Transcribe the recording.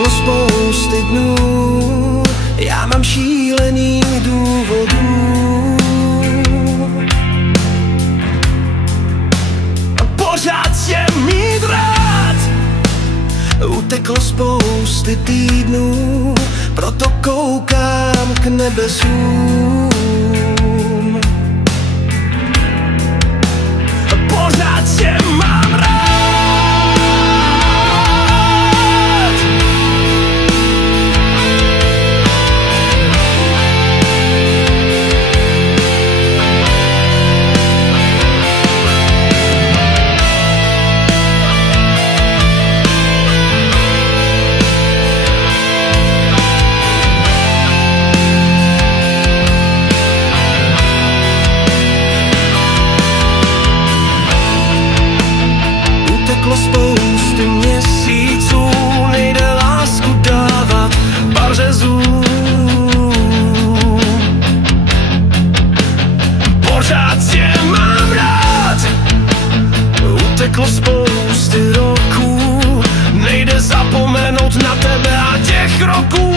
Uteklo spousty dnů, já mám šílených důvodů. Pořád tě mít rád. Uteklo spousty týdnů, proto koukám k nebesům. Pořád tě mám rád. Uteklo spousty měsíců, nejde lásku dávat pár řezů. Pořád tě mám rád. Uteklo spousty roků, nejde zapomenout na tebe a těch roků.